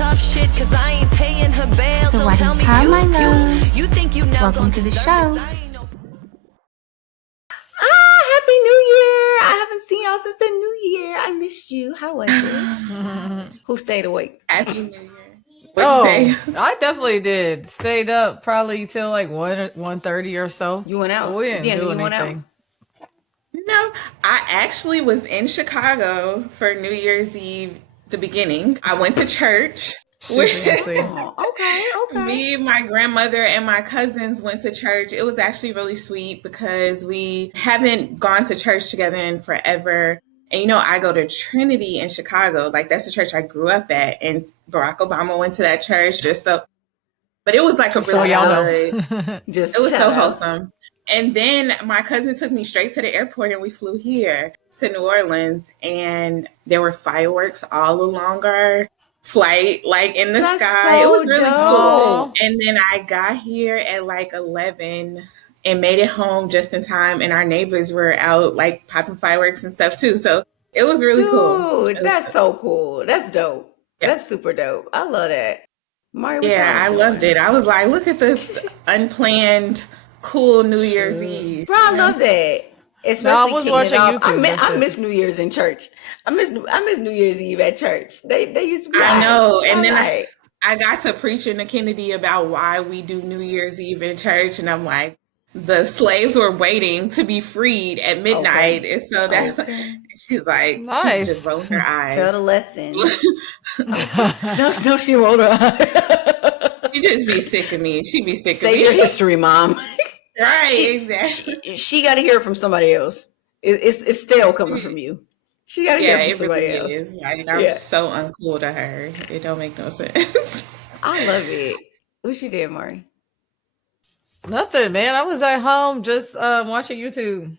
tough shit, cause I ain't paying her bail. So Don't tell me my loves. you think you now Welcome to the show. Happy New Year! I haven't seen y'all since the New Year. I missed you. How was it? Who stayed awake? Happy New Year. What'd you say? I definitely did. Stayed up probably till like 1:30 or so. You went out? But we didn't Danny, do you went out? anything. No, I actually was in Chicago for New Year's Eve, the beginning. I went to church. Oh, okay. Me, my grandmother, and my cousins went to church. It was actually really sweet because we haven't gone to church together in forever. And you know, I go to Trinity in Chicago. Like, that's the church I grew up at. And Barack Obama went to that church but it was like a really good, it was so wholesome. And then my cousin took me straight to the airport and we flew here to New Orleans, and there were fireworks all along our flight, like in the sky. It was really cool. And then I got here at like 11 and made it home just in time, and our neighbors were out like popping fireworks and stuff too. So it was really cool. Dude, that's so cool. That's dope. Yeah. That's super dope. I love that. Mari, I loved it. I was like, look at this unplanned, cool New Year's Eve. Bro, I love that. Especially I was watching YouTube. I miss New Year's in church. I miss New Year's Eve at church. They used to be. I know, and then I got to preaching to Kennedy about why we do New Year's Eve in church, and I'm like, the slaves were waiting to be freed at midnight, and so that's she's like, nice. She just rolled her eyes. Tell the lesson. No, she rolled her eyes. She just be sick of me. She be sick of me. Say your history, Mom. Right, exactly. She got to hear it from somebody else. It's stale coming from you. She got to hear it from somebody else. Is. Like, I'm so uncool to her. It don't make no sense. I love it. What she did, Mari? Nothing, man. I was at home just watching YouTube.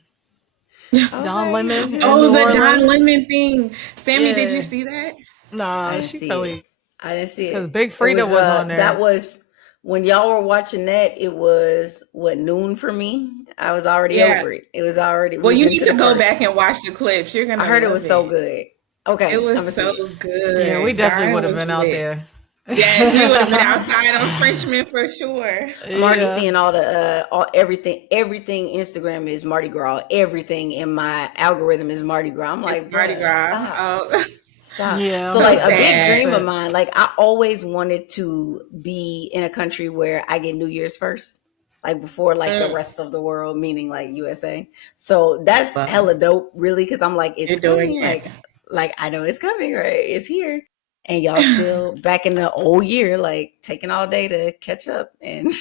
Don Lemon. Oh, the Don Lemon thing. Sammy, did you see that? No, she probably. I didn't see it. Because Big Frida was on there. That was when y'all were watching that. It was noon for me. I was already over it. It was already. Well, you need to go back and watch the clips. You're gonna. I heard it was so good. Okay, it was so good. Yeah, we definitely would have been out there. Yes, we would have been outside on Frenchman for sure. I'm already seeing all the everything. Everything Instagram is Mardi Gras. Everything in my algorithm is Mardi Gras. I'm like, Mardi Gras. Stop. Yeah. So like a big dream of mine. Like I always wanted to be in a country where I get New Year's first, like before like the rest of the world, meaning like USA. So that's hella dope, really, because I'm like, it's coming. Like I know it's coming, right? It's here. And y'all still back in the old year, like taking all day to catch up and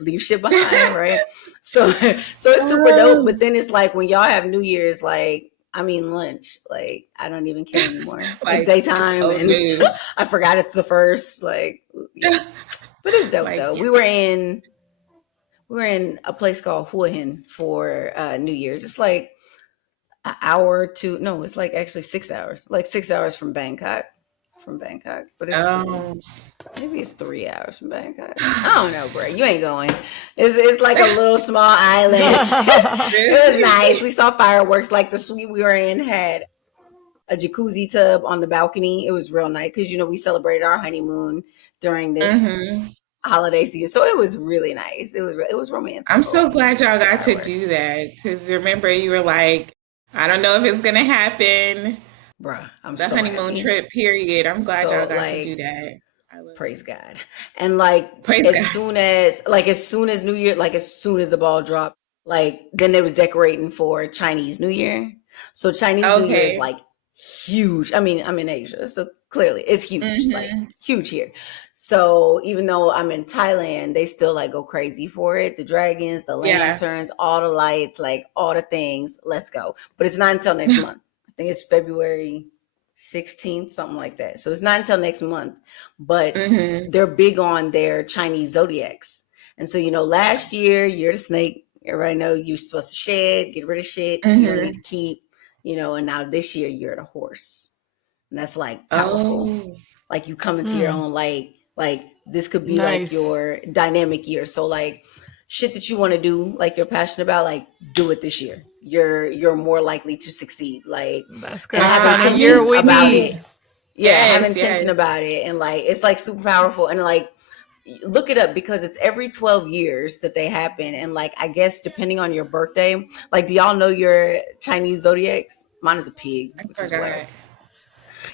leave shit behind, right? So it's super dope. But then it's like when y'all have New Year's, like, I mean lunch, like I don't even care anymore. Like, it's daytime and I forgot it's the first. Like, yeah. But it's dope though. Yeah. We were in a place called Hua Hin for New Year's. It's like an hour to it's like actually 6 hours, like 6 hours from Bangkok. But it's maybe it's 3 hours from Bangkok. I don't know, bro. You ain't going. It's like a little small island. It was nice. We saw fireworks. Like the suite we were in had a jacuzzi tub on the balcony. It was real nice because we celebrated our honeymoon during this holiday season, so it was really nice. It was romantic. I'm so glad y'all got to do that because remember you were like, I don't know if it's gonna happen. Bruh, I'm the so honeymoon happy. Trip period. I'm glad y'all got to do that. Praise God. And like as soon as New Year, like as soon as the ball dropped, like then they was decorating for Chinese New Year. So Chinese New Year is like huge. I mean, I'm in Asia, so clearly it's huge, like huge here. So even though I'm in Thailand, they still like go crazy for it. The dragons, the lanterns, all the lights, like all the things. Let's go. But it's not until next month. I think it's February 16th, something like that. So it's not until next month, but they're big on their Chinese zodiacs. And so, last year, you're the snake. Everybody know you're supposed to shed, get rid of shit, you need to keep, and now this year you're the horse. And that's like powerful. Like you come into your own light. Like this could be like your dynamic year. So like shit that you want to do, like you're passionate about, like do it this year. You're more likely to succeed. Like that's good. Have a year we need. Yeah, have intention about it, and like it's like super powerful, and like look it up because it's every 12 years that they happen, and like I guess depending on your birthday, like do y'all know your Chinese zodiacs? Mine is a pig, which is whack.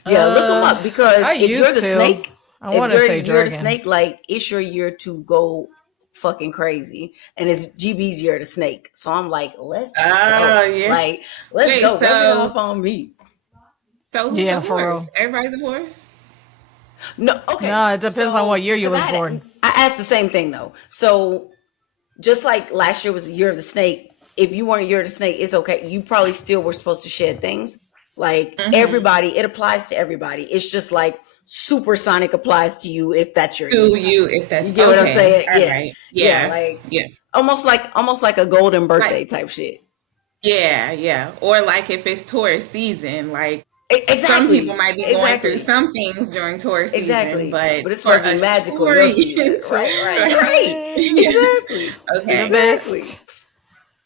Yeah, look them up because if you're the snake, I want to say you're the snake, like it's your year to go fucking crazy, and it's GB's year to snake. So I'm like, let's go, yeah. like let's go, rub it off on me. So who's a horse? Everybody's a horse? No, okay. No, it depends on what year you was born. I asked the same thing though. So just like last year was the year of the snake, if you weren't a year of the snake, it's okay. You probably still were supposed to shed things. Like everybody, it applies to everybody. It's just like supersonic applies to you if that's your year. If that's you get what I'm saying? Right. Yeah. Almost like a golden birthday type shit. Yeah. Or like if it's Taurus season, like exactly. Some people might be going through some things during Taurus season, but it's supposed to be magical. Right. Exactly. Okay. Exactly.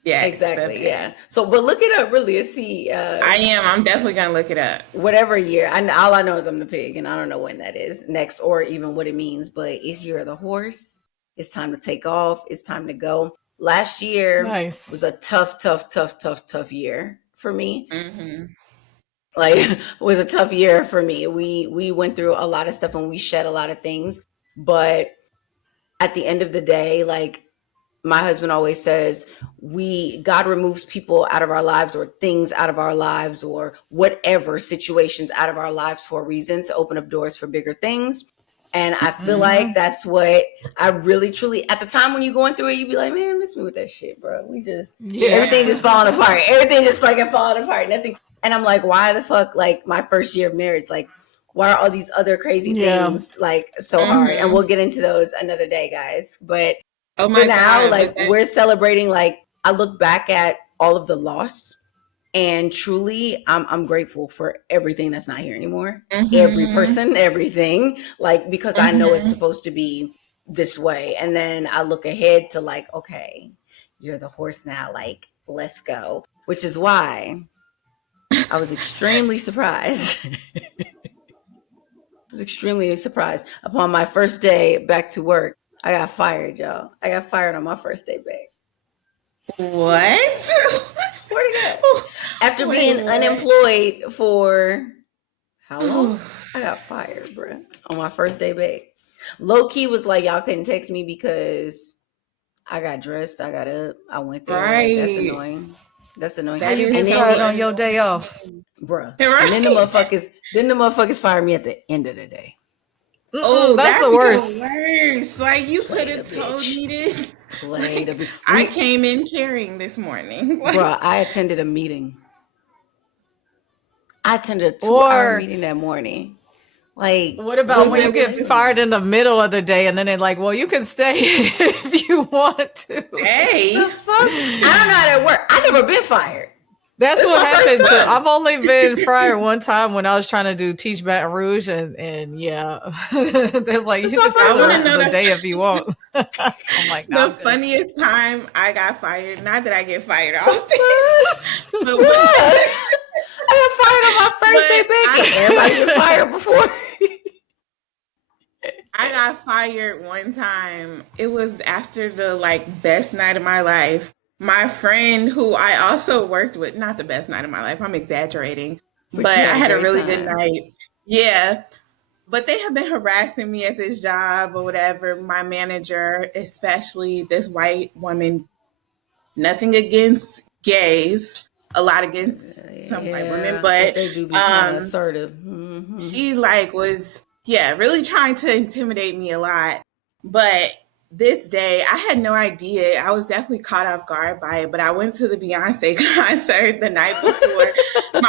Yeah, exactly. Yeah. So, but look it up really and see. I'm definitely gonna look it up. Whatever year, all I know is I'm the pig, and I don't know when that is next or even what it means. But it's year of the horse. It's time to take off. It's time to go. Last year was a tough year for me. Like it was a tough year for me. We went through a lot of stuff and we shed a lot of things. But at the end of the day, like my husband always says, God removes people out of our lives or things out of our lives or whatever situations out of our lives for a reason, to open up doors for bigger things. And I feel like that's what I really truly, at the time when you're going through it, you be like, man, miss me with that shit, bro. We just, everything just falling apart. Everything just fucking falling apart. Nothing. And I'm like, why the fuck, like my first year of marriage, like why are all these other crazy things like so hard? And we'll get into those another day, guys. But for now, like we're celebrating, like I look back at all of the loss and truly I'm grateful for everything that's not here anymore. Every person, everything, like, because I know it's supposed to be this way. And then I look ahead to like, okay, you're the horse now, like, let's go. Which is why I was extremely surprised. Upon my first day back to work. I got fired, y'all. I got fired on my first day back. What? Swear to God. After being unemployed for how long? I got fired, bro, on my first day back. Low key was like, y'all couldn't text me because I got dressed, I got up, I went there. Right. Like, that's annoying. How you get fired on your day off, bro? Right. And then the motherfuckers fired me at the end of the day. Oh, that's the worst. Like you could have told me this. I came in carrying this morning. Bro, I attended a meeting. I attended a 2-hour meeting that morning. Like, what about when you get fired in the middle of the day and then they're like, well, you can stay if you want to. Hey. I don't know how that works. I've never been fired. That's what happened to. I've only been fired one time when I was trying to teach Baton Rouge, and yeah, there's like you can stay the rest of the day if you want. I'm like, the funniest time I got fired. Not that I get fired often, but I got fired on my first day back. Everybody get fired before. I got fired one time. It was after the like best night of my life. My friend who I also worked with, not the best night of my life, I'm exaggerating, but I had a really good night. Yeah. But they have been harassing me at this job or whatever. My manager, especially this white woman, nothing against gays, a lot against some white women, but they do be kind of assertive. She like was, really trying to intimidate me a lot. But this day, I had no idea. I was definitely caught off guard by it, but I went to the Beyonce concert the night before.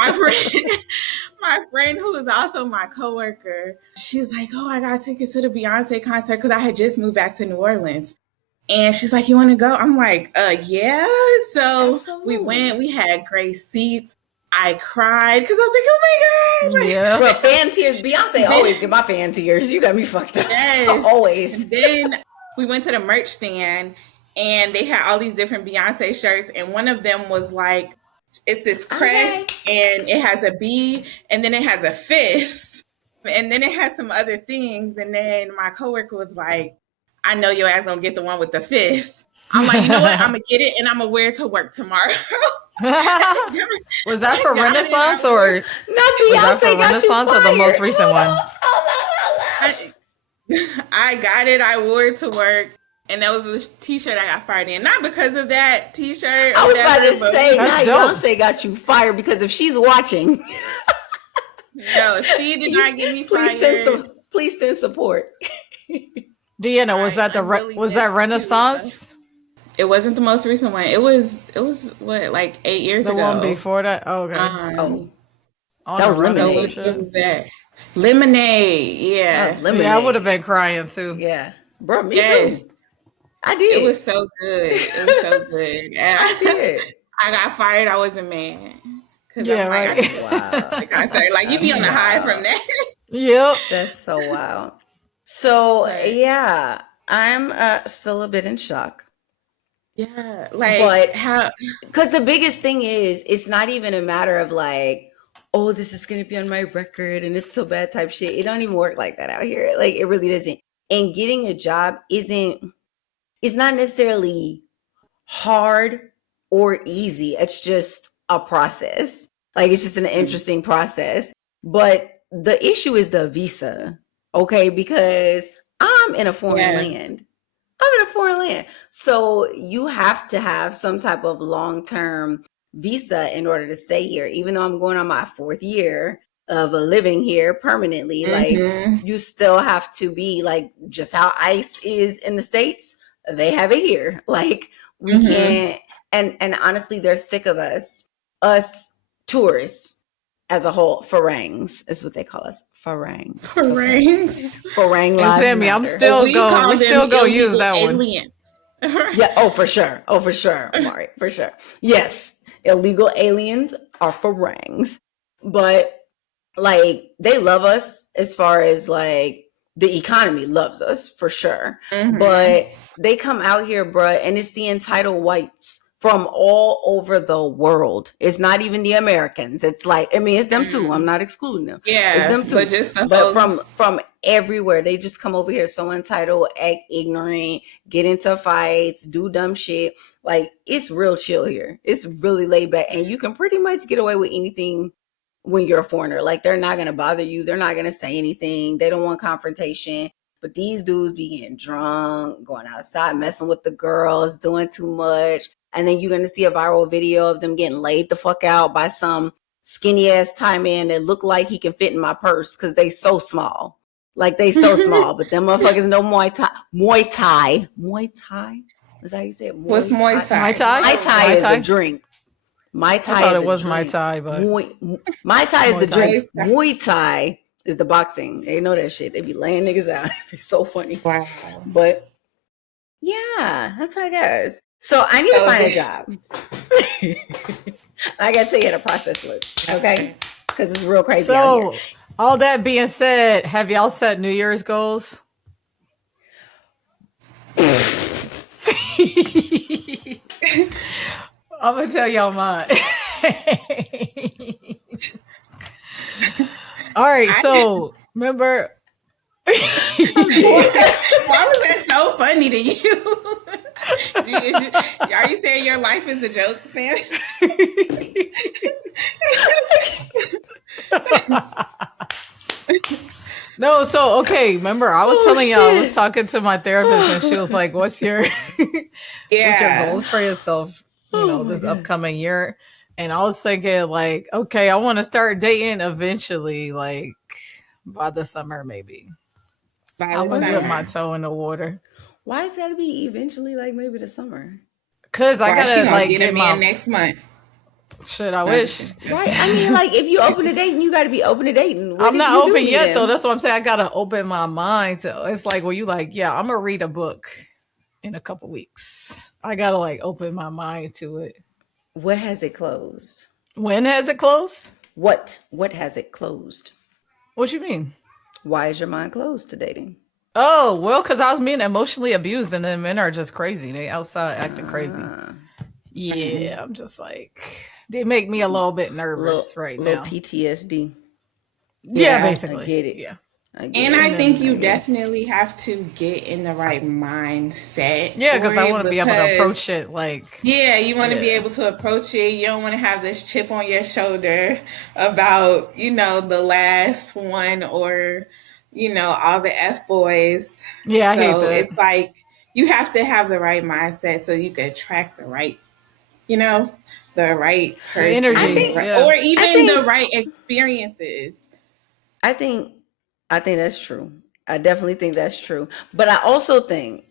My friend, who is also my coworker, she's like, oh, I got tickets to the Beyonce concert because I had just moved back to New Orleans. And she's like, you want to go? I'm like, yeah. So we went. We had great seats. I cried because I was like, oh my God. Like, yeah. Well, fan tears. Beyonce always get my fan tears. You got me fucked up. Yes. Always. And then we went to the merch stand and they had all these different Beyonce shirts. And one of them was like, it's this crest and it has a bee and then it has a fist. And then it had some other things. And then my coworker was like, I know your ass gonna get the one with the fist. I'm like, you know what? I'm gonna get it and I'm gonna wear it to work tomorrow. Was that for Renaissance or not Beyonce? Was that for Renaissance or the most recent one? I got it. I wore it to work. And that was the t-shirt I got fired in. Not because of that t-shirt. I was about to say, That's not dope. Beyonce got you fired, because if she's watching. No, she did not get me fired. Please send support. Deanna, was that was that Renaissance? It wasn't the most recent one. It was what, like 8 years ago. The one before that? Oh, okay. That was Lemonade. It was that. Lemonade, yeah. That was Lemonade. Yeah, I would have been crying too. Yeah. Bro, me too. I did. It was so good. It was so good. And I did. I got fired. I wasn't mad. Yeah, right. Like I said, like you be on the high from that. Yep. That's so wild. So yeah, I'm still a bit in shock. Yeah, like But how? Because the biggest thing is, it's not even a matter of like, oh, this is gonna be on my record and it's so bad type shit. It don't even work like that out here. Like it really doesn't. And getting a job it's not necessarily hard or easy. It's just a process. Like it's just an interesting process. But the issue is the visa, okay? Because I'm in a foreign land. I'm in a foreign land. So you have to have some type of long-term visa in order to stay here. Even though I'm going on my 4th year of living here permanently, like you still have to be like just how ICE is in the States, they have it here. Like we can't, and honestly, they're sick of us tourists as a whole. Farangs is what they call us. Farangs. Farang lives and Sammy, matter. I'm still we still go use that aliens. One. Yeah. Oh, for sure. Amari, for sure. Yes. Illegal aliens are Farangs. But like they love us as far as like the economy loves us for sure. But they come out here, bruh, and it's the entitled whites from all over the world. It's not even the Americans. It's like, I mean, it's them too. I'm not excluding them. Yeah, it's them too. But just from everywhere, they just come over here so entitled, act ignorant, get into fights, do dumb shit. Like it's real chill here. It's really laid back, and you can pretty much get away with anything when you're a foreigner. Like they're not gonna bother you. They're not gonna say anything. They don't want confrontation. But these dudes be getting drunk, going outside, messing with the girls, doing too much. And then you're going to see a viral video of them getting laid the fuck out by some skinny ass Thai man that look like he can fit in my purse because they so small. Like they so small. But them motherfuckers know Muay Thai. Muay Thai? Is that how you say it? What's Muay Thai? Muay Thai? Muay Thai is a drink. Muay Thai I thought is it was a drink. Muay Thai, but Muay Thai is the drink. Muay Thai is the boxing. They know that shit. They be laying niggas out. It's so funny. Wow. But yeah, that's how it goes. So I need to find a job. I gotta tell you how the process looks, okay? Because it's real crazy out here. All that being said, have y'all set New Year's goals? I'm gonna tell y'all mine. All right, so remember. Why was that so funny to you? Are you saying your life is a joke, Sam? No, so okay, remember I was telling y'all, I was talking to my therapist and she was like, what's your goals for yourself, this upcoming year? And I was thinking like, okay, I want to start dating eventually, like by the summer maybe. I want to dip my toe in the water. Why is that to be eventually, like maybe the summer? Because I gotta like get a man next month. Shit, I wish. Right. I mean, like if you open to dating, you got to be open to dating. I'm not open yet, though. That's what I'm saying. I gotta open my mind. So it's like, well, you like, yeah, I'm gonna read a book in a couple weeks. I gotta like open my mind to it. What has it closed? When has it closed? What has it closed? What you mean? Why is your mind closed to dating? Oh, well, because I was being emotionally abused and then men are just crazy. They outside acting crazy. Yeah, I'm just like, they make me a little bit nervous right now. Little PTSD. Yeah, I basically. get it. Yeah. And I think you definitely have to get in the right mindset. Yeah, because I want to be able to approach it like. Yeah, you want to be able to approach it. You don't want to have this chip on your shoulder about, the last one or, all the F boys. Yeah, I hate So that. it's like you have to have the right mindset so you can attract the right, the right person. The energy. Or even the right experiences. I think that's true. I definitely think that's true. But I also think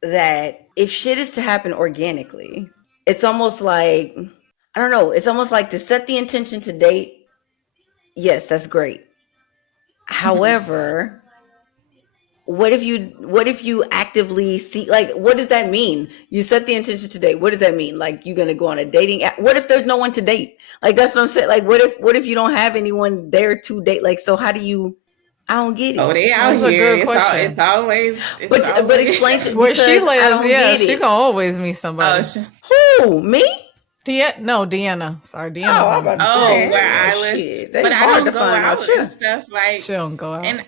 that if shit is to happen organically, it's almost like, I don't know, it's almost like to set the intention to date. Yes, that's great. However, what if you actively see, like, what does that mean? You set the intention to date. What does that mean? Like, you're going to go on a dating app? What if there's no one to date? Like, that's what I'm saying. Like, what if you don't have anyone there to date? Like, so how do you, I don't get it. Oh, they out That's here. A good question. It's always. But explain to where she lives. Yeah, she it. can always meet somebody. Who? Me? Deanna. Sorry, Deanna's where I live. Shit, but I don't go out and stuff like. She don't go out. And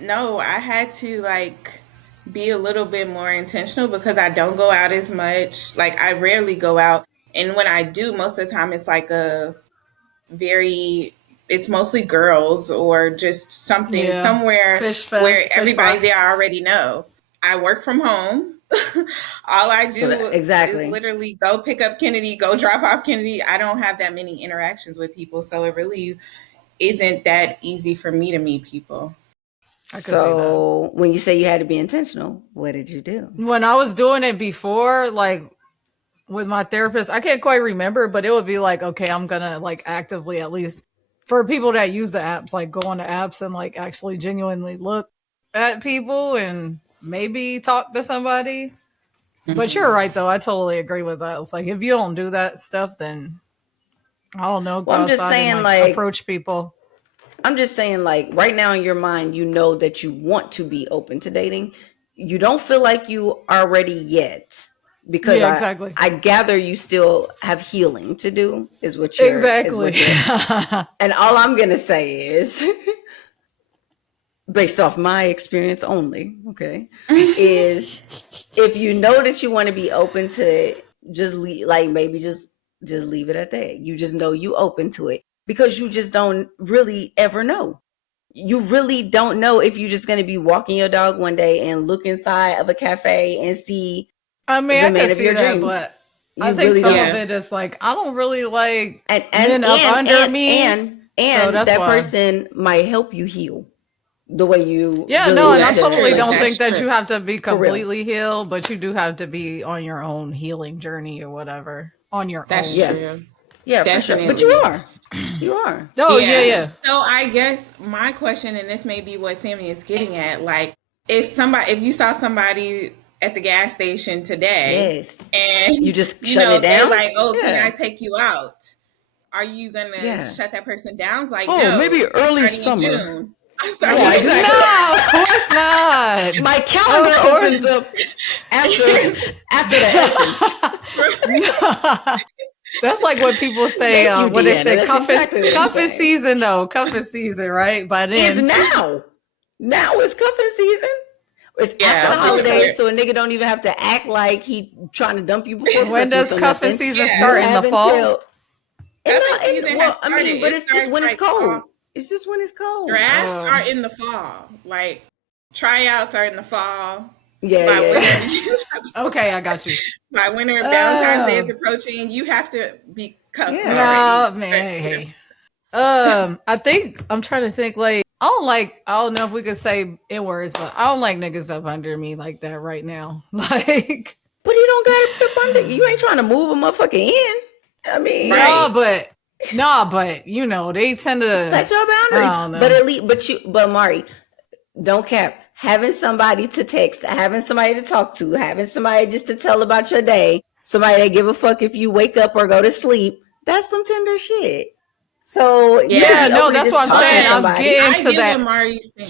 no, I had to like be a little bit more intentional because I don't go out as much. Like I rarely go out, and when I do, most of the time it's like it's mostly girls or just something somewhere where everybody there already know. I work from home. All I do is literally go pick up Kennedy, go drop off Kennedy. I don't have that many interactions with people, so it really isn't that easy for me to meet people. So when you say you had to be intentional, what did you do? When I was doing it before, like with my therapist, I can't quite remember, but it would be like, okay, I'm gonna like actively, at least for people that use the apps, like go on the apps and like actually genuinely look at people and maybe talk to somebody. Mm-hmm. But you're right though. I totally agree with that. It's like if you don't do that stuff, then I don't know. Well, I'm just saying, and, like approach people. I'm just saying, like right now in your mind, you know that you want to be open to dating. You don't feel like you are ready yet because I gather you still have healing to do. Is what you're exactly. And all I'm gonna say is. Based off my experience only, okay, is if you know that you want to be open to it, just leave, like maybe just leave it at that. You just know you open to it because you just don't really ever know. You really don't know if you're just going to be walking your dog one day and look inside of a cafe and see. I mean, I can see that, dreams. But I think really some of it is like I don't really like men up under me, and so that person might help you heal. The way you and I totally don't think that you have to be completely healed, but you do have to be on your own healing journey or whatever on your own. Yeah, for sure. But you are. Oh yeah. So I guess my question, and this may be what Sammy is getting at, like if you saw somebody at the gas station today, and you just shut it down, like, can I take you out? Are you gonna shut that person down? It's like, no, maybe early summer. June. No, of course not. My calendar opens up after the essence. That's like what people say. What they say, cuffing season, though. Cuffing season, right? By then, is now. Now is cuffing season. It's after the holidays, so a nigga don't even have to act like he trying to dump you before. When does cuffing season start? In the fall? But it's just when it's cold. It's just when it's cold. Drafts are in the fall. Like tryouts are in the fall. Okay, I got you. By winter, Valentine's Day is approaching. You have to be covered. No, man. Hey. I think I'm trying to think. Like, I don't know if we could say in words, but I don't like niggas up under me like that right now. Like, but you don't got to up under. You ain't trying to move a motherfucker in. I mean, but you know they tend to set your boundaries. But at least, but Mari, don't cap. Having somebody to text, having somebody to talk to, having somebody just to tell about your day, somebody that give a fuck if you wake up or go to sleep. That's some tender shit. So that's what I'm saying.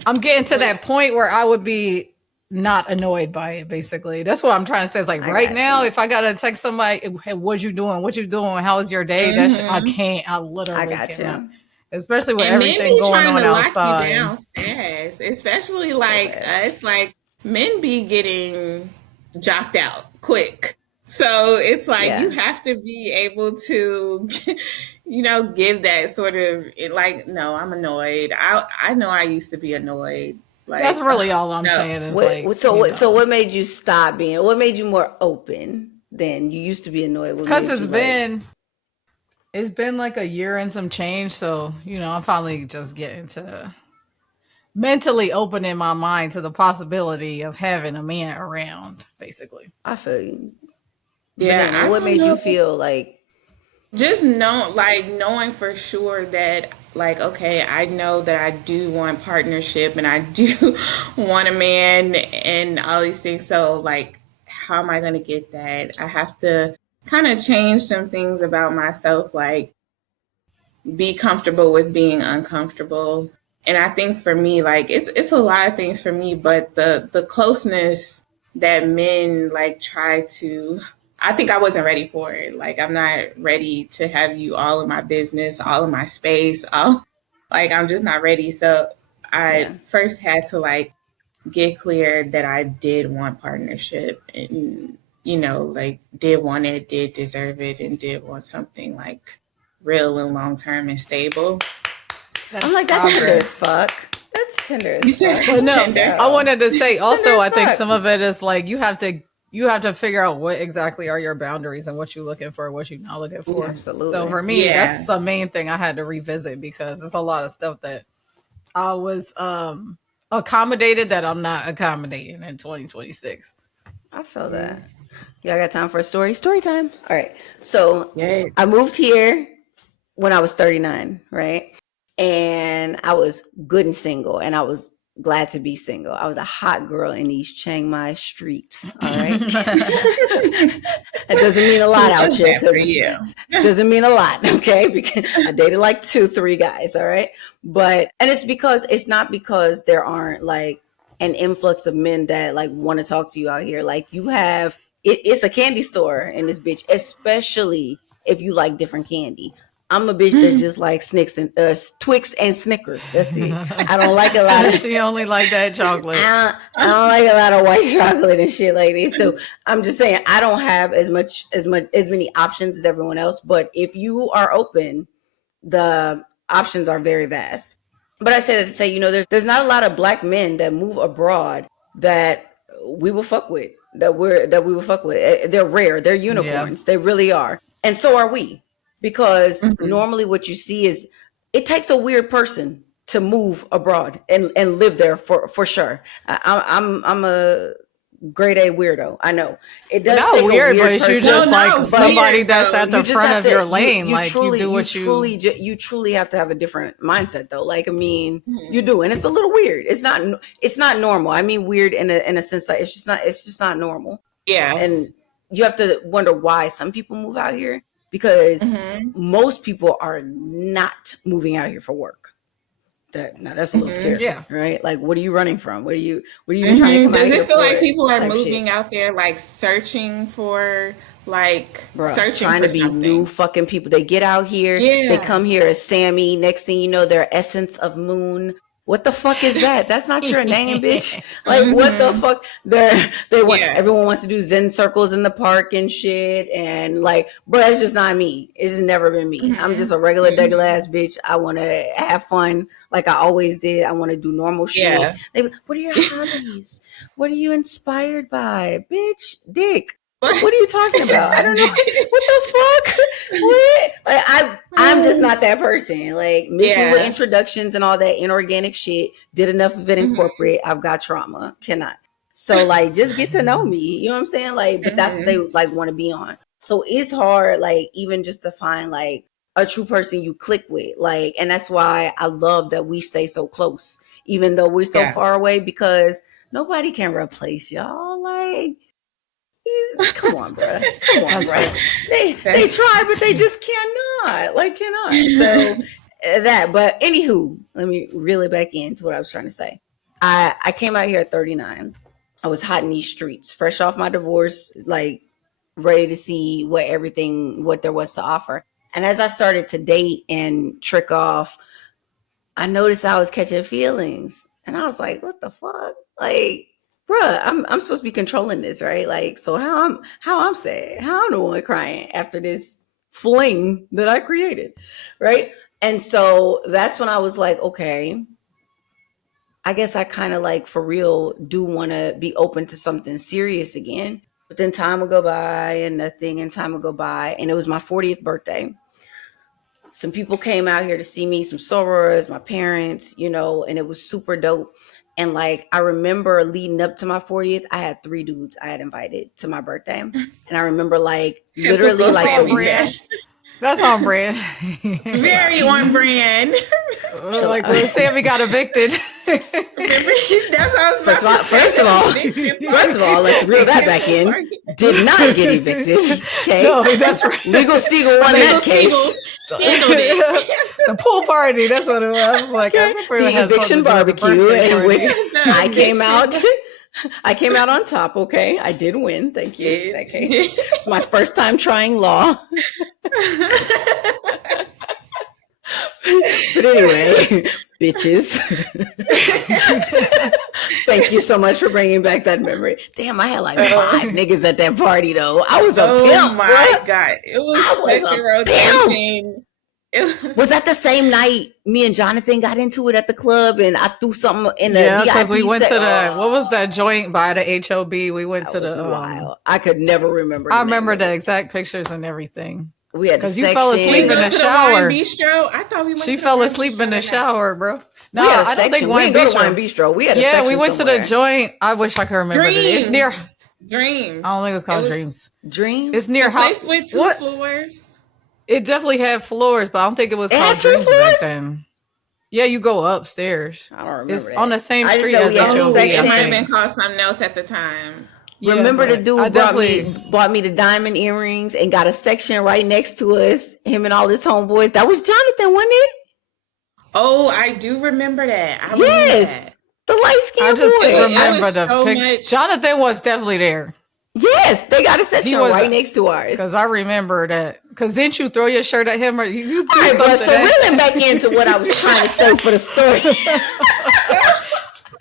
I'm getting to that point where I would be not annoyed by it. Basically, that's what I'm trying to say. It's like right now, if I gotta text somebody, hey, what you doing? How was your day? That shit, I literally cannot. especially with And men everything be going trying on to lock outside. you down fast, especially like us. Like men be getting jocked out quick. So it's like you Yeah. have to be able to, give that sort of like, no, I'm annoyed. I know I used to be annoyed. That's Like, really all I'm no. saying is like, So what made you stop being? What made you more open than you used to be annoyed? What because made you like? it's been like a year and some change. So, I'm finally just getting to mentally opening my mind to the possibility of having a man around, basically. I feel you. But Yeah, then, I what don't made you know. feel like? Just knowing for sure that, like, okay, I know that I do want partnership and I do want a man and all these things. So, like, how am I going to get that? I have to kind of change some things about myself, like, be comfortable with being uncomfortable. And I think for me, like, it's a lot of things for me, but the closeness that men like try to, I think I wasn't ready for it. Like, I'm not ready to have you all in my business, all in my space, all like, I'm just not ready. So I Yeah, first had to like get clear that I did want partnership and, like, did want it, did deserve it, and did want something like real and long term and stable. That's I'm like, that's tender as progress. fuck. That's tender You as said fuck. But it's no, tender. I wanted to say Tender also, as I think fuck. some of it is like you have to figure out what exactly are your boundaries and what you're looking for, what you're not looking for. So Absolutely. for me, that's Yeah. the main thing I had to revisit because it's a lot of stuff that I was accommodated that I'm not accommodating in 2026. I feel that. Y'all got time for a story? Story time. All right. So Yes. I moved here when I was 39, right? And I was good and single, and I was glad to be single. I was a hot girl in these Chiang Mai streets. All right. That doesn't mean a lot out Love here that for because you. it doesn't mean a lot. Okay. Because I dated like 2, 3 guys. All right. And it's not because there aren't like an influx of men that like want to talk to you out here. Like you have, it's a candy store in this bitch, especially if you like different candy. I'm a bitch that just like Twix and Snickers. That's it. I don't like a lot of. She only like that chocolate. I don't like a lot of white chocolate and shit like this. So I'm just saying I don't have as many options as everyone else. But if you are open, the options are very vast. But I said it to say, there's not a lot of black men that move abroad that we will fuck with. That we will fuck with. They're rare. They're unicorns. Yeah. They really are. And so are we. Because Mhm. normally what you see is it takes a weird person to move abroad and live there for sure. I'm a grade A weirdo. I know it does Not take weird, a weird but you person. just No, like not somebody weird, that's though. at the You just front have of your to lane. you Like truly you do what you truly have to have a different mindset though. Like I mean, you Mhm. do, and it's a little weird. It's not normal. I mean weird in a sense that it's just not normal. Yeah. And you have to wonder why some people move out here because Mhm. most people are not moving out here for work. That's a little Mhm. scary, Yeah. right? Like what are you running from? What are you even trying to Mhm. come out Does here it feel like for people are type shit? moving out there like Bruh, searching trying for to be new something? fucking people. They get out here, they Yeah. come here as Sammy. Next thing you know, they're Essence of Moon. What the fuck is that? That's not your name, bitch. Like, what the Mhm. fuck? Yeah. Everyone wants to do Zen circles in the park and shit. And like, bro, it's just not me. It's just never been me. I'm just Mhm. a regular Mhm. ass bitch. I want to have fun like I always did. I want to do normal shit. Yeah. What are your hobbies? What are you inspired by? Bitch, dick. What are you talking about? I don't know. What the fuck? What? Like I'm just not that person. Like miss me with Yeah. introductions and all that inorganic shit. Did enough of it in Mhm. corporate. I've got trauma. Cannot. So like just get to know me. You know what I'm saying? Like, but that's what they Mhm. like want to be on. So it's hard, like, even just to find like a true person you click with. Like, and that's why I love that we stay so close, even though we're so Yeah. far away, because nobody can replace y'all. Like, come on, bruh. Come on, That's bruh. facts. They That's try, but they just cannot. Like, cannot. So that. But anywho, let me reel it back into what I was trying to say. I came out here at 39. I was hot in these streets, fresh off my divorce, like ready to see what there was to offer. And as I started to date and trick off I noticed I was catching feelings. And I was like, what the fuck? Like, bruh, I'm supposed to be controlling this, right? Like, so how I'm sad, how I'm the one crying after this fling that I created, right? And so that's when I was like, okay, I guess I kind of like for real do want to be open to something serious again. But then time will go by and nothing, and time will go by. And it was my 40th birthday. Some people came out here to see me, some sorors, my parents, and it was super dope. And like, I remember leading up to my 40th, I had 3 dudes I had invited to my birthday. And I remember like literally like that's on brand. Very on brand. Like when Sammy got evicted. That's how first of all, let's reel that back in. Did not get evicted. Okay, no, that's right. Legal Steagall won that case. Handled it. The pool party. That's what it was. I was like, I remember the eviction barbecue in which I came out. I came out on top. Okay, I did win. Thank you. In that case, it's my first time trying law. But anyway, bitches. Thank you so much for bringing back that memory. Damn, I had like 5 niggas at that party though. I was a pimp. Oh my God. It was such a rotation. Was that the same night me and Jonathan got into it at the club and I threw something in the VIP because we went to the what was that joint by the HOB? We went to the wild. I could never remember. I remember the exact pictures and everything. We had because you fell asleep in the shower. Bistro. I thought we went. She fell asleep in the shower, bro. No, I don't think Wine Bistro. We had we went to the joint. I wish I could remember. It's near Dreams. I don't think it was called Dreams. Dreams. It's near place with 2 floors. It definitely had floors, but I don't think it was called Dreams back then. Yeah, you go upstairs. I don't remember. It's that. on the same street as HOB. It might have been called something else at the time. Yeah, remember the dude bought me the diamond earrings and got a section right next to us. Him and all his homeboys. That was Jonathan, wasn't it? Oh, I do remember that. Yes, the light skinned I just boy. remember the picture. Jonathan was definitely there. Yes, they got a section right next to ours. Because I remember that. Because didn't you throw your shirt at him or you threw something? So reeling back into what I was trying to say for the story.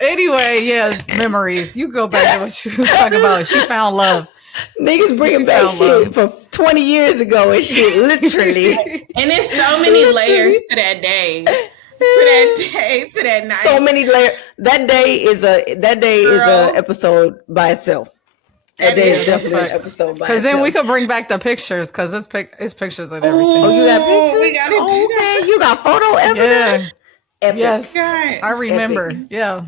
Anyway, yeah, memories. You go back to what you was talking about. She found love. Niggas bringing back shit from 20 years ago and shit, literally. And there's so many layers to that day. To that night. So many layers. That day is a episode by itself. That day is definitely an episode by itself. Because then we could bring back the pictures because it's pictures and everything. Oh, you got pictures? We gotta do that. You got photo evidence? Yeah. Epic. Yes. God. I remember. Epic. Yeah.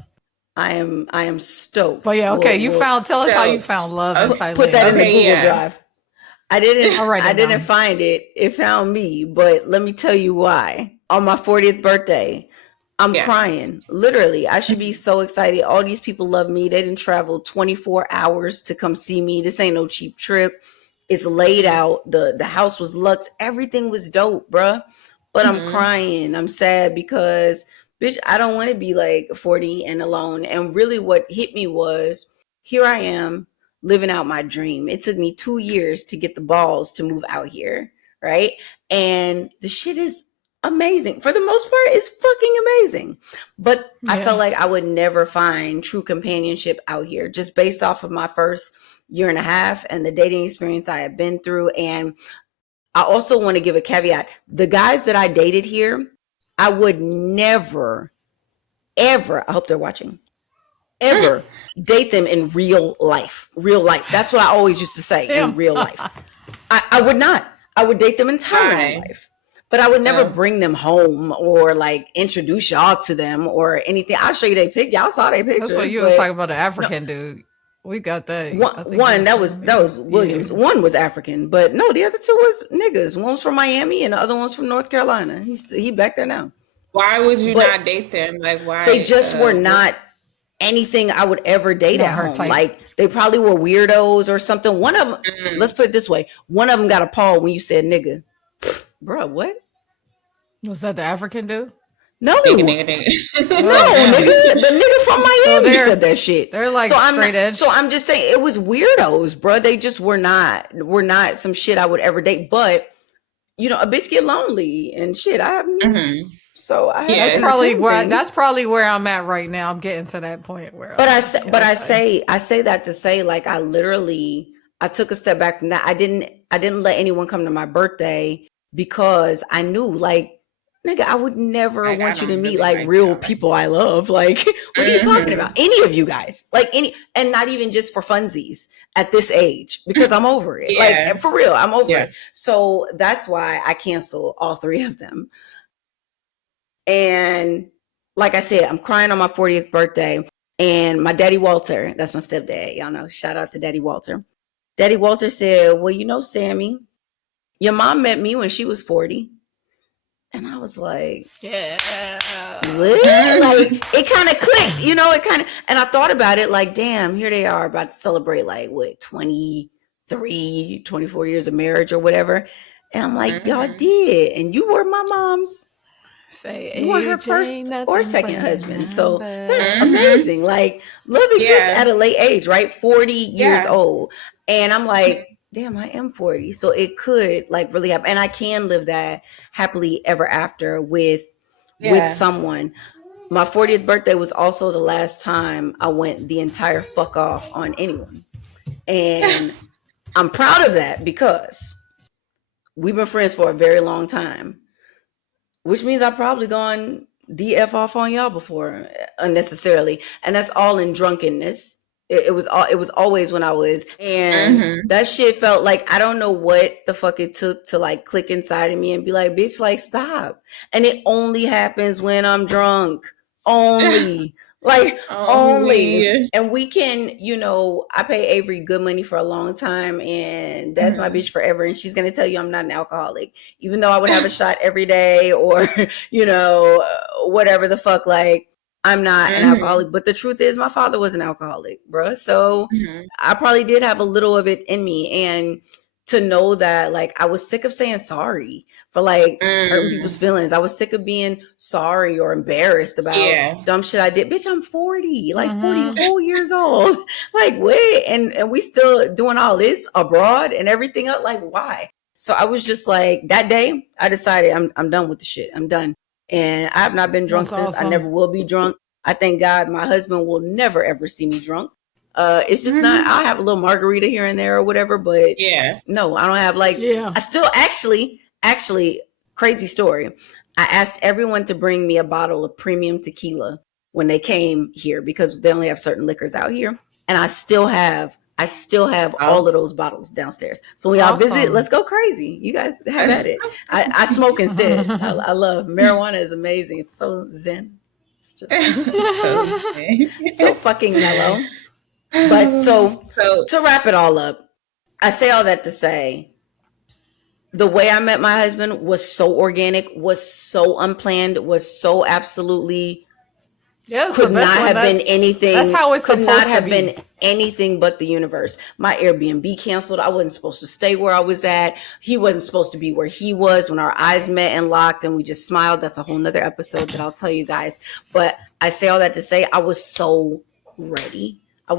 I am stoked. But yeah, okay. Tell us how you found love in Thailand. Put that in the Google Drive. I didn't find it. It found me, but let me tell you why. On my 40th birthday, I'm crying. Literally, I should be so excited. All these people love me. They didn't travel 24 hours to come see me. This ain't no cheap trip. It's laid out. The house was luxe. Everything was dope, bruh. But I'm crying. I'm sad because bitch, I don't want to be like 40 and alone. And really what hit me was, here I am living out my dream. It took me 2 years to get the balls to move out here, right? And the shit is amazing. For the most part, it's fucking amazing. But I felt like I would never find true companionship out here just based off of my first year and a half and the dating experience I have been through. And I also want to give a caveat. The guys that I dated here, I would never, ever, I hope they're watching, ever date them in real life. Real life. That's what I always used to say in real life. I would not. I would date them in Thailand life. But I would never bring them home or like introduce y'all to them or anything. I'll show you their pic. Y'all saw their pictures. That's what you was talking about, the African dude. We got that. One that was Williams. Yeah. One was African, but no, the other 2 was niggas. One was from Miami and the other one's from North Carolina. He back there now. Why would you not date them? Like why? They just were not anything I would ever date at home. Type. Like they probably were weirdos or something. One of them, let's put it this way. One of them got appalled when you said nigga. Bro, what? Was that the African dude? No, no, nigga, the nigga from Miami said that shit. They're like straight edge. So I'm just saying it was weirdos, bro. They just were not some shit I would ever date. But you know, a bitch get lonely and shit. I have So I that's probably where I'm at right now. I'm getting to that point where. But I say that to say, like, I took a step back from that. I didn't let anyone come to my birthday because I knew, like, nigga, I would never want you to meet like real people I love. Like, what are you talking about? Any of you guys, like and not even just for funsies at this age, because I'm over it. Like, for real, I'm over it. So that's why I canceled all 3 of them. And like I said, I'm crying on my 40th birthday. And my daddy Walter, that's my stepdad. Y'all know, shout out to Daddy Walter. Daddy Walter said, well, you know, Sammy, your mom met me when she was 40. And I was like, yeah, what? Like, it kind of clicked, you know, and I thought about it like, damn, here they are about to celebrate like, what, 23, 24 years of marriage or whatever. And I'm like, y'all did. And you were my mom's. You were her first or second husband. So that's amazing. Like, love exists at a late age, right? 40 years old. And I'm like, damn, I am 40. So it could like really happen. And I can live that happily ever after with someone. My 40th birthday was also the last time I went the entire fuck off on anyone. And I'm proud of that because we've been friends for a very long time, which means I've probably gone the F off on y'all before unnecessarily. And that's all in drunkenness. It was always when I was, and that shit felt like, I don't know what the fuck it took to like click inside of me and be like, bitch, like, stop. And it only happens when I'm drunk. Only. Like, only. And we can, you know, I pay Avery good money for a long time, and that's my bitch forever. And she's going to tell you I'm not an alcoholic, even though I would have a shot every day or, you know, whatever the fuck, like, I'm not an alcoholic. But the truth is, my father was an alcoholic, bruh. So I probably did have a little of it in me. And to know that, like, I was sick of saying sorry for like hurting people's feelings. I was sick of being sorry or embarrassed about dumb shit I did. Bitch, I'm 40, like 40 whole years old. Like, wait, and we still doing all this abroad and everything else. Like, why? So I was just like, that day I decided I'm done with the shit. I'm done. And I have not been drunk since. Awesome. I never will be drunk. I thank God my husband will never ever see me drunk. It's just not, I'll have a little margarita here and there or whatever, but no, I don't have like, I still actually, crazy story. I asked everyone to bring me a bottle of premium tequila when they came here because they only have certain liquors out here. And I still have all of those bottles downstairs. So when y'all visit, let's go crazy. You guys have at it. I smoke instead. I love marijuana. Is amazing. It's so zen. It's just so fucking mellow. But so to wrap it all up, I say all that to say, the way I met my husband was so organic, was so unplanned, was so absolutely could not have been anything. That's how it's supposed to be. Could not have been anything but the universe. My Airbnb canceled. I wasn't supposed to stay where I was at. He wasn't supposed to be where he was when our eyes met and locked and we just smiled. That's a whole nother episode that I'll tell you guys. But I say all that to say I was so ready. I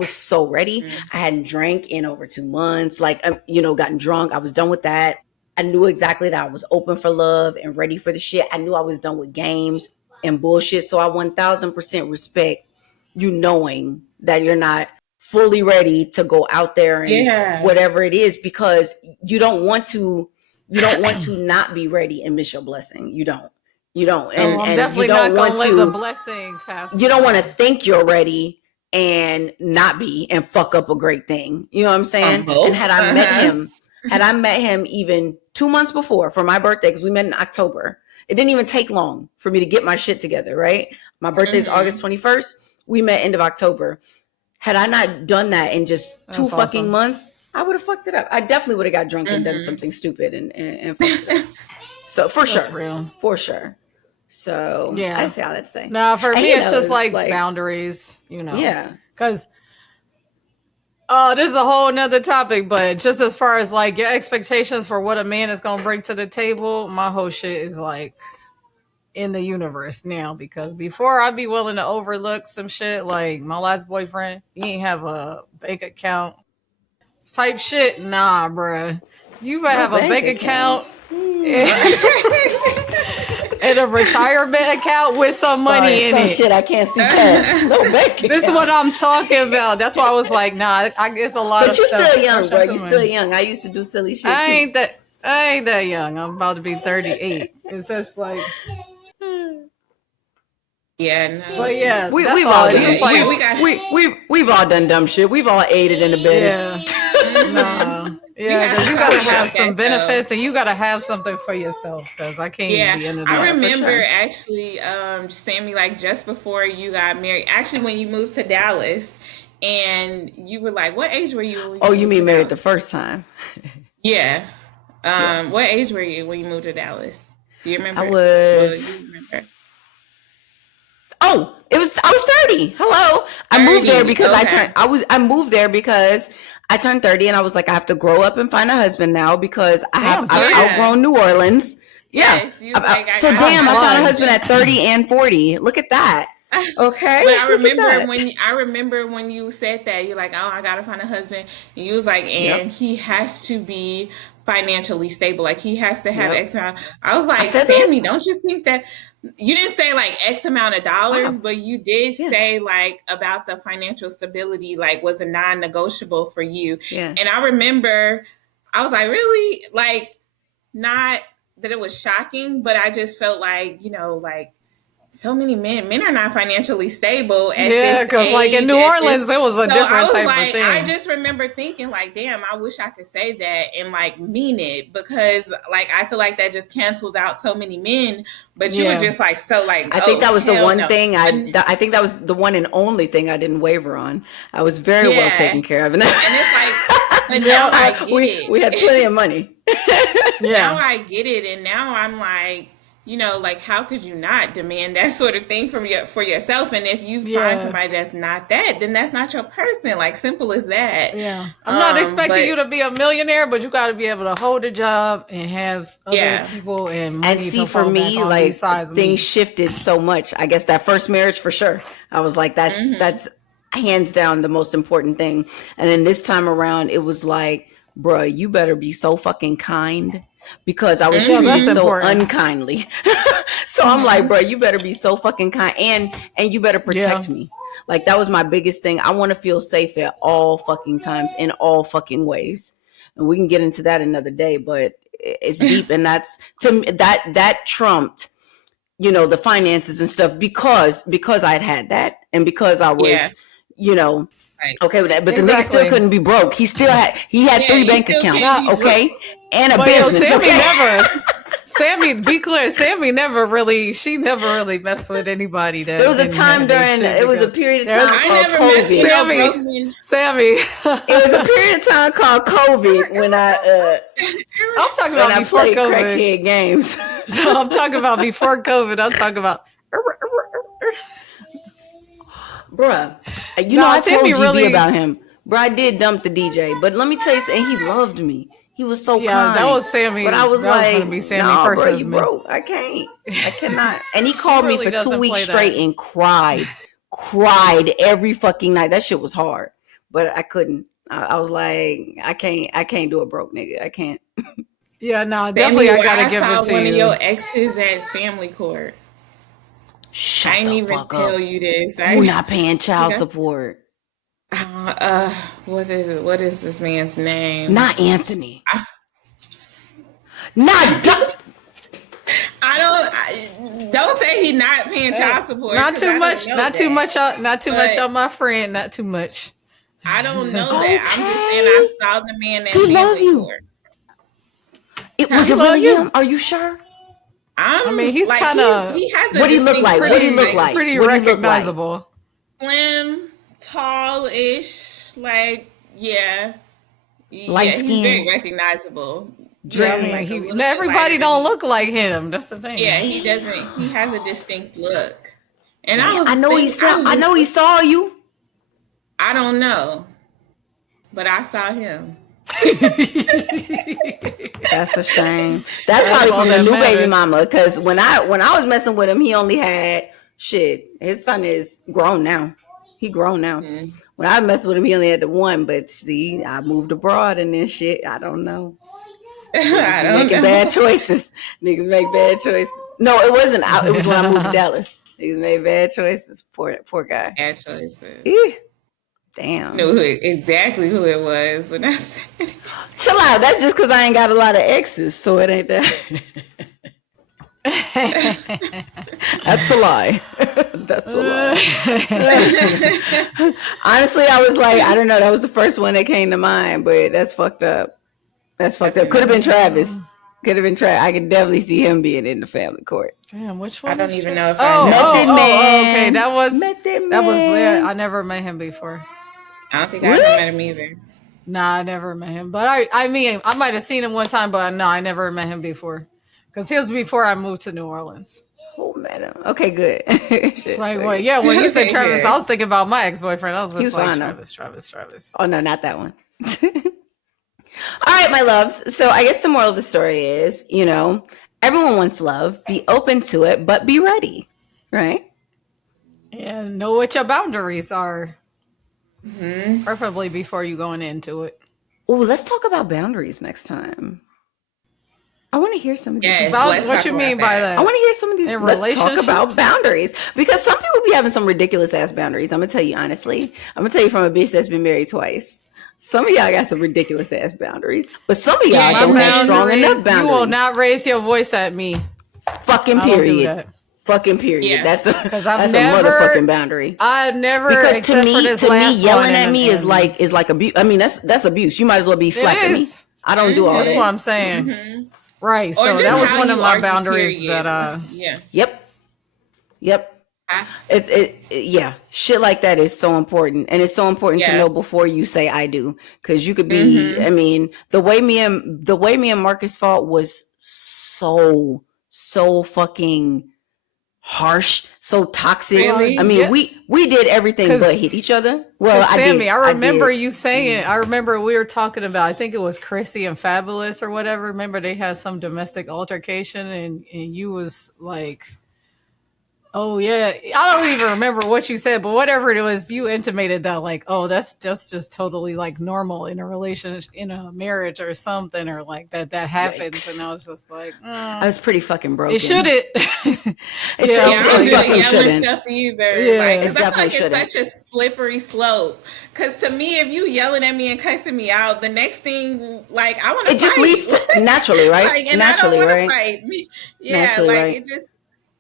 hadn't drank in over 2 months. Like, gotten drunk. I was done with that. I knew exactly that I was open for love and ready for the shit. I knew I was done with games and bullshit. So I 1000% respect you knowing that you're not fully ready to go out there and whatever it is, because you don't want to not be ready and miss your blessing. You don't. And, I'm definitely not going to let the blessing pass. You don't want to think you're ready and not be and fuck up a great thing. You know what I'm saying? And had I met him even 2 months before for my birthday, because we met in October. It didn't even take long for me to get my shit together, right? My birthday is August 21st. We met end of October. Had I not done that in just two fucking months, I would have fucked it up. I definitely would have got drunk and done something stupid and fucked it up. So for sure. So yeah, I see how that's saying. No, for me, it's just like boundaries, Yeah. Because this is a whole nother topic, but just as far as like your expectations for what a man is going to bring to the table, my whole shit is like in the universe now, because before I'd be willing to overlook some shit, like my last boyfriend, he ain't have a bank account type shit. Nah, bruh. You better have a bank account. and a retirement account with some money in it. Shit I can't see past. No bank This is what I'm talking about. That's why I was like, nah, I guess a lot of stuff. But you're still young, bro. You're still young. I used to do silly shit I too. ain't that young. I'm about to be 38. It's just like, yeah, no. but yeah, we've all. all It's just like we've all done dumb shit. We've all aided in the bed. Yeah, nah. Yeah, because you gotta have some benefits and you gotta have something for yourself. Because I can't even be into that. I remember actually, Sammy, like just before you got married, actually when you moved to Dallas, and you were like, what age were you? Oh, you mean married the first time? Yeah. What age were you when you moved to Dallas? Do you remember? I was. I was 30. Hello. 30. I moved there because I moved there because I turned 30 and I was like, I have to grow up and find a husband now because I've outgrown New Orleans. Yes, so I found a husband at 30 and 40. Look at that. Okay. But I remember when you said that, you're like, oh, I gotta find a husband. And you was like, and he has to be financially stable. Like he has to have X amount. I was like, Sammy, don't you think that you didn't say like X amount of dollars, but you did say like about the financial stability, like was a non-negotiable for you. Yeah. And I remember I was like, really? Like not that it was shocking, but I just felt like, like so many men are not financially stable at this because like in New Orleans, it was a different type of thing. I just remember thinking like, damn, I wish I could say that and like mean it because like I feel like that just cancels out so many men. But you were just like so like. I think that was the one thing I think that was the one and only thing I didn't waver on. I was very well taken care of, and it's like, but now I get it. We had plenty of money. Now I get it, and now I'm like. Like how could you not demand that sort of thing for yourself? And if you find somebody that's not that, then that's not your person. Like simple as that. Yeah, I'm not expecting you to be a millionaire, but you got to be able to hold a job and have other people and money. And see, for me, like things shifted so much. I guess that first marriage for sure. I was like, that's hands down the most important thing. And then this time around, it was like, bruh, you better be so fucking kind. Because I was treated so unkindly. So I'm like, bro, you better be so fucking kind and you better protect me. Like that was my biggest thing. I want to feel safe at all fucking times in all fucking ways. And we can get into that another day, but it's deep. And that's to me that trumped, the finances and stuff because I had that and because I was, okay with that, but the nigga still couldn't be broke. He had 3 bank accounts, okay, and a business. Sammy, be clear. Sammy never really messed with anybody. There was a time it was a period of time called COVID. Sammy. It was a period of time called COVID when I'm talking about before COVID. Crackhead games. No, I'm talking about before COVID. I'm talking about. Bruh, I told you about him. Bruh, I did dump the DJ, but let me tell you something, he loved me. He was so kind. That was Sammy. But I was like, gonna be Sammy first bro, you broke. I cannot. And he called me for 2 weeks straight and cried every fucking night. That shit was hard, but I couldn't. I was like, I can't do a broke nigga. I can't. Yeah, no, definitely. I gotta give it to you. I saw one of your exes at family court. Shut I didn't the even fuck tell up. you this. You're not paying child support. What is this man's name? Not Anthony. Don't say he's not paying child support. Not too much on my friend. Not too much. I don't know that. I'm just saying I saw the man at family court. It was really him. Are you sure? I mean, he's like, kind of. He has a what do he look like? What do he look like? Pretty recognizable. Slim, tall-ish, like light skin. He's very recognizable. Everybody don't look like him. That's the thing. Yeah, he doesn't. He has a distinct look. And I know he saw you. I don't know, but I saw him. That's a shame. That's probably from the new baby mama. Because when I was messing with him, he only had shit. His son is grown now. He grown now. Mm-hmm. When I messed with him, he only had the one. But see, I moved abroad and then shit. I don't know. I don't making know. bad choices. Niggas make bad choices. No, it wasn't. It was when I moved to Dallas. Niggas made bad choices. Poor guy. Bad choices. Damn. Knew exactly who it was when I said it. Chill out. That's just because I ain't got a lot of exes, so it ain't that. That's a lie. That's a lie. Honestly, I was like, I don't know. That was the first one that came to mind, but that's fucked up. That's fucked up. Could have been Travis. Could have been Travis. I could definitely see him being in the family court. Damn, which one? I don't even know if Method Man. Okay, that was Method that was. Man. I never met him before. I don't think I ever met him either. Nah, I never met him. But I mean, I might have seen him one time, but no, I never met him before. Because he was before I moved to New Orleans. Oh, madam. Okay, good. It's like, well, yeah, when you said Travis, good. I was thinking about my ex-boyfriend. I was just like, fine, Travis. Oh, no, not that one. All right, my loves. So I guess the moral of the story is, everyone wants love. Be open to it, but be ready. Right? And know what your boundaries are. Mm-hmm. Preferably before you going into it. Oh, let's talk about boundaries next time. I want to hear some of these. Yes, What you mean by that? I want to hear some of these. In Let's talk relationships? about boundaries because some people be having some ridiculous ass boundaries. I'm gonna tell you honestly. I'm gonna tell you from a bitch that's been married twice. Some of y'all got some ridiculous ass boundaries, but some of y'all don't have strong enough boundaries. You will not raise your voice at me. Fucking period. Fucking period. Yeah. That's a never, motherfucking boundary. I never Because to me, yelling at me is like abuse. I mean, that's abuse. You might as well be slapping me. I don't do all That's that. what I'm saying. Mm-hmm. Right. So that was one of my boundaries that Yep. Yeah. Shit like that is so important. And it's so important to know before you say I do. Cause you could be, I mean, the way me and Marcus fought was so fucking harsh, so toxic. Really? I mean, we did everything but hit each other. Well, Sammy, I remember did. you saying, I remember we were talking about, I think it was Chrissy and Fabulous or whatever. Remember they had some domestic altercation and you was like, oh yeah, I don't even remember what you said, but whatever it was, you intimated that like, oh, that's just totally like normal in a relationship, in a marriage or something, or like that happens. Yikes. And I was just like, I was pretty fucking broken. It shouldn't. I don't do the yelling stuff either. Yeah, like, cause I feel like it's such a slippery slope. Cause to me, if you yelling at me and cussing me out, the next thing, like I want to fight. It just leads to naturally, right? Like, and naturally, I don't right? want to fight. Yeah, naturally, like right? it just.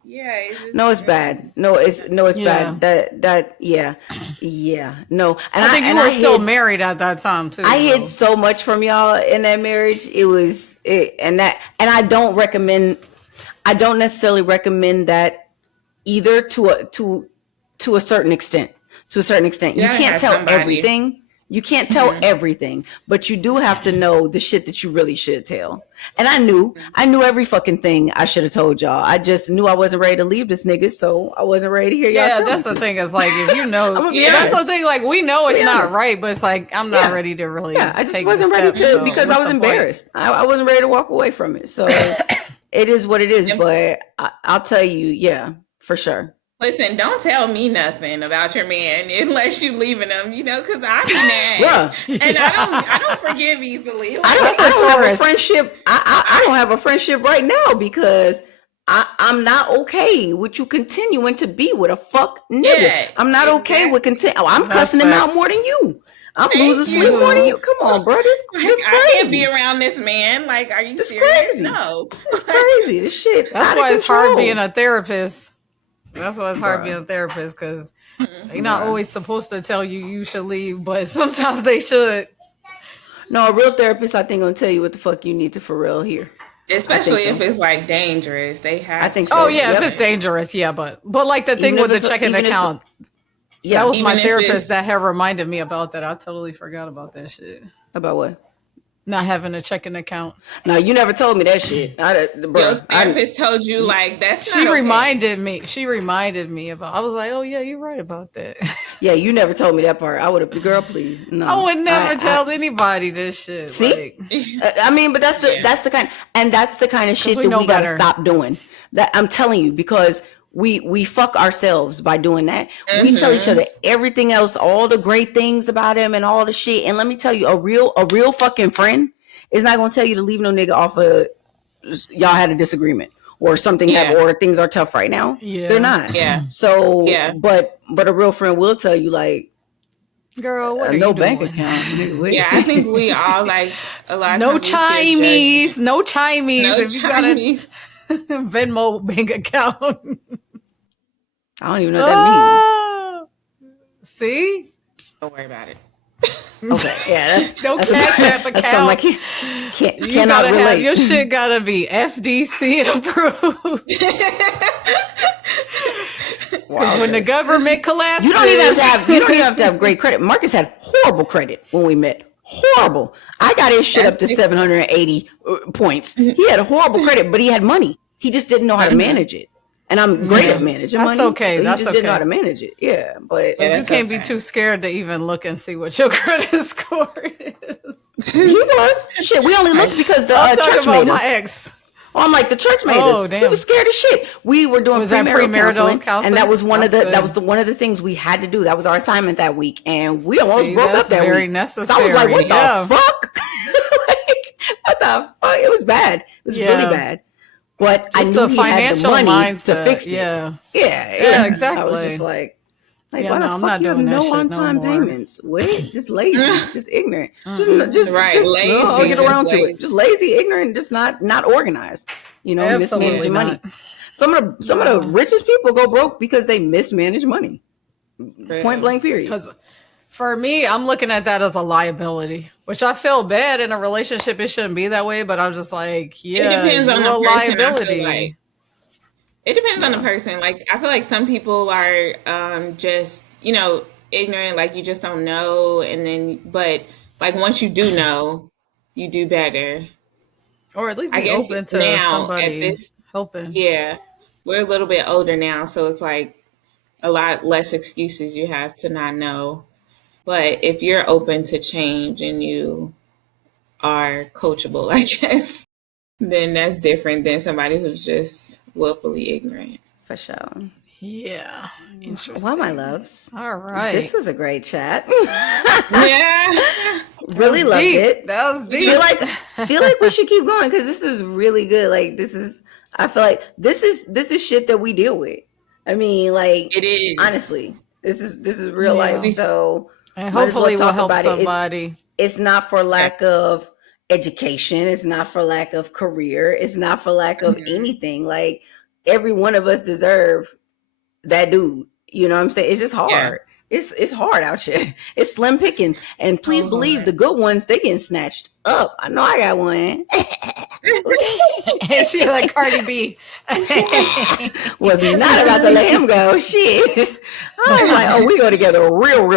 Yeah, it's just, no, it's bad. No, it's bad. No, and I think you were still married at that time too. I hid so much from y'all in that marriage. And I don't recommend. I don't necessarily recommend that either to a certain extent. To a certain extent, you can't tell everything. You can't tell everything, but you do have to know the shit that you really should tell. And I knew every fucking thing I should have told y'all. I just knew I wasn't ready to leave this nigga, so I wasn't ready to hear y'all. Yeah, that's the thing. Is like if you know, that's the thing. Like we know it's not right, but it's like I'm not ready to really. Yeah, I just wasn't ready to because I was embarrassed. I wasn't ready to walk away from it. So it is what it is. But I'll tell you, for sure. Listen, don't tell me nothing about your man unless you leaving him, because I be mad. And I don't forgive easily. Like, I don't have a friendship. I don't have a friendship right now because I'm not okay with you continuing to be with a fuck nigga. Yeah, I'm not okay with I'm cussing him out more than you. I'm losing sleep more than you. Come on, bro. This crazy. I can't be around this man. Like, are you serious? Crazy. No. It's crazy. This shit. That's why it's hard being a therapist. That's why it's hard being a therapist because they're not always supposed to tell you should leave, but sometimes they should. No, a real therapist, I think, gonna tell you what the fuck you need to for real here. Especially if it's like dangerous, they have. I think so. Oh yeah, if it's dangerous, but like the thing with the checking account. Yeah, that was my therapist that had reminded me about that. I totally forgot about that shit. About what? Not having a checking account. No, you never told me that shit. Your therapist told you like that's not She okay. reminded me about. I was like, oh yeah, you're right about that. Yeah, you never told me that part. I would have, girl, please. No, I would never tell anybody this shit. See, I mean, but that's the kind of shit that we gotta stop doing. That I'm telling you because. We fuck ourselves by doing that. We tell each other everything else, all the great things about him and all the shit. And let me tell you, a real fucking friend It's not gonna tell you to leave no nigga off of y'all had a disagreement or something or things are tough right now. Yeah. They're not. Yeah. So but a real friend will tell you like, girl, what are no you bank doing? account. Yeah, I think we all like a lot of no times Chinese, no Chinese. No if Chinese. You got a Venmo bank account. I don't even know what that means. See? Don't worry about it. Okay, yeah, that's Cash App account. That's something I cannot relate. Your shit gotta be FDC approved. Because when the government collapses, you don't even have to have great credit. Marcus had horrible credit when we met. Horrible. I got his shit up to 780 points. He had horrible credit, but he had money. He just didn't know how to manage it. And I'm great at managing money. That's okay. So That's he just didn't know how to manage it. Yeah, but you can't be too scared to even look and see what your credit score is. He was. Shit, we only looked because the church made us. My ex. I'm like, the church made us. Damn. We was scared as shit. We were doing premarital counseling, and that was one of the things we had to do. That was our assignment that week, and we almost broke up that very week. Necessary. So I was like, what the fuck? What the fuck? It was bad. It was really bad. But just I knew he had the money mindset. To fix it. Yeah, exactly. I was just like why the fuck you have no on-time payments? Wait, just lazy, just ignorant, just lazy. I'll get around to it. Just lazy, ignorant, just not organized. You know, mismanaging money. Some of the richest people go broke because they mismanage money. Point blank. Period. Because for me, I'm looking at that as a liability, which I feel bad in a relationship. It shouldn't be that way, but I'm just like, it depends on the person. Liability. It depends on the person. Like, I feel like some people are just, ignorant, like you just don't know. And then, but like once you do know, you do better. Or at least be open to now, somebody helping. Yeah. We're a little bit older now. So it's like a lot less excuses you have to not know. But if you're open to change and you are coachable, I guess, then that's different than somebody who's just willfully ignorant. For sure. Yeah. Interesting. Well, my loves. All right. This was a great chat. Yeah. Really loved it. That was deep. Feel like we should keep going because this is really good. Like I feel like this is shit that we deal with. I mean, like it is. Honestly, this is real life. So and hopefully we'll help somebody. It's not for lack of education. It's not for lack of career. It's not for lack of anything. Like every one of us deserve that dude. You know what I'm saying? It's just hard. Yeah. It's hard out here. It's slim pickings. And please believe the good ones, they getting snatched up. I know I got one. And she like Cardi B. Was not about to let him go. Shit. I was like, we go together real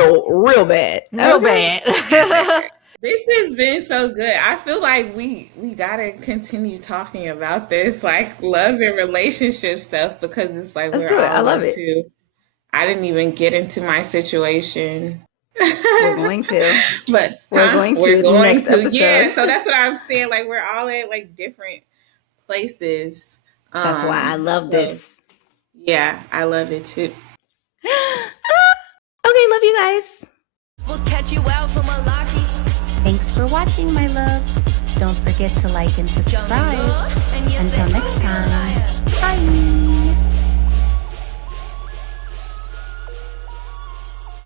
bad. Real bad. This has been so good. I feel like we gotta continue talking about this, like love and relationship stuff, because it's like let's do it. I love it. I didn't even get into my situation. We're going to, but we're going to next episode. Yeah. So that's what I'm saying. Like we're all at like different places. That's why I love this. Yeah, I love it too. Okay, love you guys. We'll catch you out from a locky. Thanks for watching, my loves. Don't forget to like and subscribe. Until next time, bye.